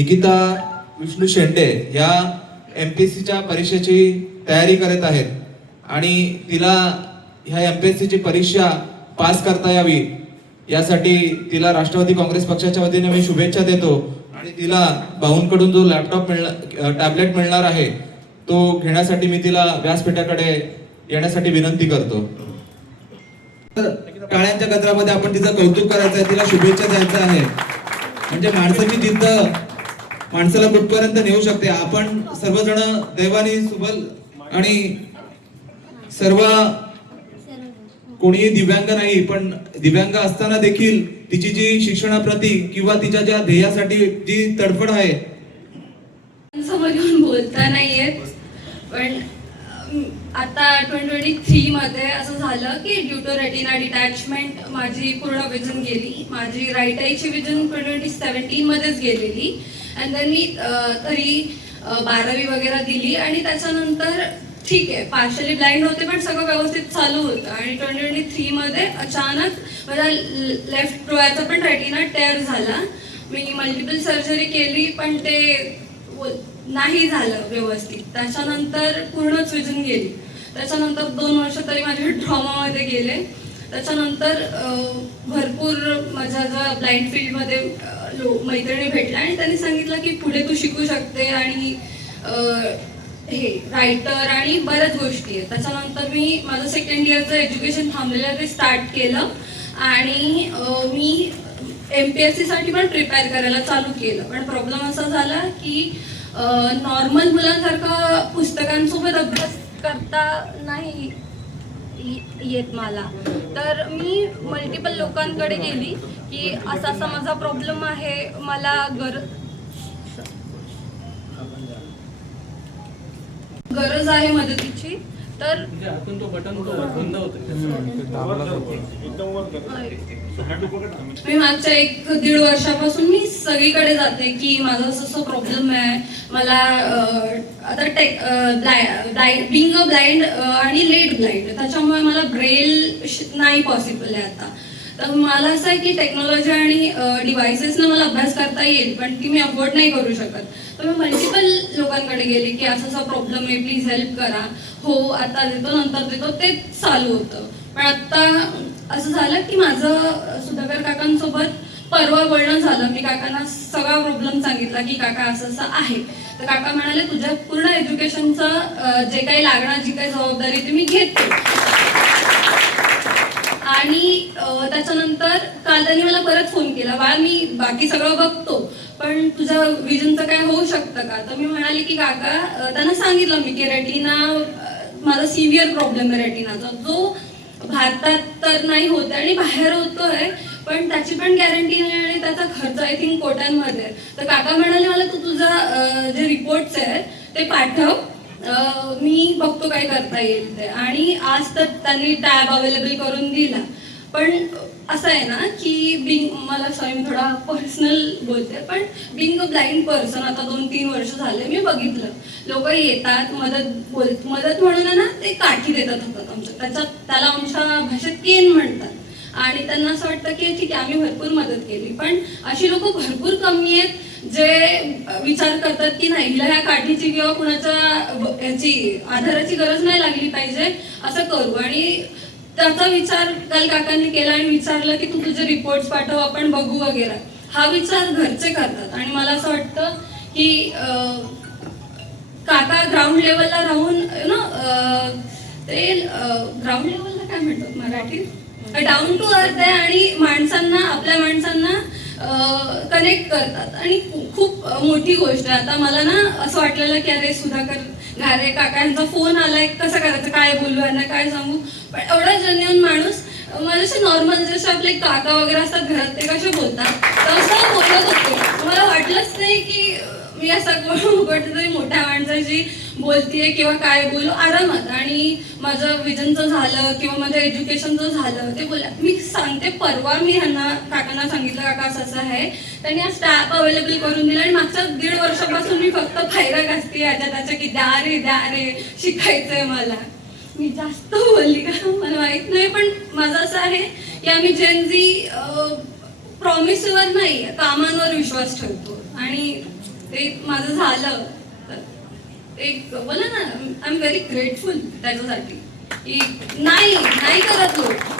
निकिता विष्णू शेंडे या MPSCच्या परीक्षेची तयारी करत आहेत आणि तिला ह्या MPSCची परीक्षा पास करता यावी यासाठी तिला राष्ट्रवादी काँग्रेस पक्षाच्या वतीने मी शुभेच्छा देतो आणि तिला भाऊंकडून जो टॅबलेट मिळणार आहे तो घेण्यासाठी मी तिला व्यासपीठाकडे येण्यासाठी विनंती करतो. तर टाळ्यांच्या गजरामध्ये आपण तिचं कौतुक करायचं आहे, तिला शुभेच्छा द्यायचं आहे. म्हणजे माणसाची जिद्द माणसाला कुठपर्यंत नेऊ शकते. आपण सर्वजण दैवाने सुबल आणि सर्व कोणी दिव्यांग नाही, पण दिव्यांग असताना देखील तिची जी शिक्षणाप्रती किंवा तिच्या ज्या ध्येयासाठी जी तडफड आहे समोर घेऊन बोलता नाहीयेत. पण आता 2023 मध्ये असं झालं की ड्यू टू रेटिना डिटॅचमेंट माझी पूर्ण विजन गेली. माझी राईट आईची विजन 2017 मध्येच गेलेली. अँड देन मी तरी 12वी वगैरे दिली आणि त्याच्यानंतर ठीक आहे पार्शली ब्लाइंड होते पण सगळं व्यवस्थित चालू होतं. आणि 2023 मध्ये अचानक माझा लेफ्ट डोळ्याचा पण रेटिना टेअर झाला. मी मल्टिपल सर्जरी केली पण ते नाही झालं व्यवस्थित. त्याच्यानंतर पूर्णच विजन गेली. त्याच्यानंतर 2 वर्ष तरी माझे ट्रॉमामध्ये गेले. त्याच्यानंतर भरपूर माझ्या ज्या ब्लाइंड फील्डमध्ये मैत्रिणी भेटल्या आणि त्यांनी सांगितलं की पुढे तू शिकू शकते आणि हे रायटर आणि बऱ्याच गोष्टी आहेत. त्याच्यानंतर मी माझं सेकंड इयरचं एज्युकेशन थांबलेलं ते स्टार्ट केलं आणि मी MPSC साठी पण प्रिपेअर करायला चालू केलं. पण प्रॉब्लेम असा झाला की नॉर्मल मुलांसारखं पुस्तकांसोबत अभ्यास करता नाही येत मला. तर मी मल्टिपल लोकांकडे गेली की असा माझा प्रॉब्लेम आहे, मला गरज आहे मदतीची. तर मी मागच्या 1-1.5 वर्षापासून मी सगळीकडे जाते की माझा असं प्रॉब्लेम आहे. मला आता बिंग अ ब्लाइंड आणि लेट ब्लाइंड त्याच्यामुळे मला ब्रेल नाही पॉसिबल आहे आता. तर मला असं आहे की टेक्नॉलॉजी आणि डिव्हायसेसनं मला अभ्यास करता येईल पण ती मी अफोर्ड नाही करू शकत. तर मी मल्टिपल लोकांकडे गेले की असा प्रॉब्लेम आहे, प्लीज हेल्प करा. हो आता देतो नंतर देतो ते चालू होतं. पण आता असं झालं की माझं सुधाकर काकांसोबत परवा बोलणं झालं. मी काकांना सगळा प्रॉब्लेम सांगितला की काका असं आहे. तर काका म्हणाले तुझ्या पूर्ण एज्युकेशनचं जे काही लागणार जी काही जबाबदारी ती मी घेते. आणि त्याच्यानंतर काल त्यांनी मला परत फोन केला, बाळा मी बाकी सगळं बघतो पण तुझ्या विजनचं काय होऊ शकतं का. तर मी म्हणाले की काका त्यांना सांगितलं मी की रेटिना माझा सिव्हिअर प्रॉब्लेम आहे रेटिनाचा, जो भारतात तर नाही होत आणि बाहेर होतोय पण त्याची पण गॅरंटी नाही आणि त्याचा खर्च आय थिंक कोट्यांमध्ये. तर काका म्हणाले मला तू तुझा जे रिपोर्ट्स आहेत ते पाठव, मी बघतो काय करता येईल ते. आणि आज तर त्यांनी टॅब अवेलेबल करून दिला. पण असं आहे ना की मला सॉरी मी थोडा पर्सनल बोलते पण बिंग अ ब्लाइंड पर्सन आता 2-3 वर्ष झाले मी बघितलं लोक येतात मदत म्हणून ना ते काठी देतात होतात आमच्या त्याला आमच्या भाषेत केन म्हणतात. आणि त्यांना असं वाटतं की ठीक आहे आम्ही भरपूर मदत केली. पण अशी लोक भरपूर कमी आहेत जे विचार करतात की नाही हिला ह्या काठीची किंवा कुणाच्या याची आधाराची गरज नाही लागली पाहिजे असं करू. आणि त्याचा विचार काल काकांनी केला आणि विचारलं की तू तुझे रिपोर्ट्स पाठव आपण बघू वगैरे. हा विचार घरचे करतात आणि मला असं वाटतं की काका ग्राउंड लेवलला राहून ते ग्राउंड लेवलला काय म्हणतात मराठीत डाऊन टू अर्थ आहे आणि माणसांना आपल्या माणसांना कनेक्ट करतात. आणि खूप मोठी गोष्ट आहे. आता मला ना असं वाटलेलं की अरे सुधाकर घारे काकांचा फोन आलाय कसं करायचं काय बोलू यांना काय सांगू. पण एवढा जेन्युइन माणूस माझ्याशी नॉर्मल जसे आपले काका वगैरे असतात घरात ते कसे बोलतात तसं बोलत होते. मला वाटलंच नाही की मी असं कुठेतरी मोठ्या माणसाशी बोलतीये किंवा काय बोलू आरामात. आणि माझं विजनचं झालं किंवा माझ्या एज्युकेशनचं झालं ते बोला मी सांगते. परवा मी काकांना सांगितलं काका असं आहे. त्यांनी आज टॅब अवेलेबल करून दिला आणि मागच्या 1.5 वर्षापासून मी फक्त फायदा घासते त्याच्या की द्या रे शिकायचंय मला. मी जास्त बोलली का मला माहित नाही पण माझं असं आहे की आम्ही जेनझी प्रॉमिसवर नाही कामांवर विश्वास ठेवतो. आणि ते माझं झालं. एक बोला ना, आय एम व्हेरी ग्रेटफुल त्याच्यासाठी की नाही करत लोक.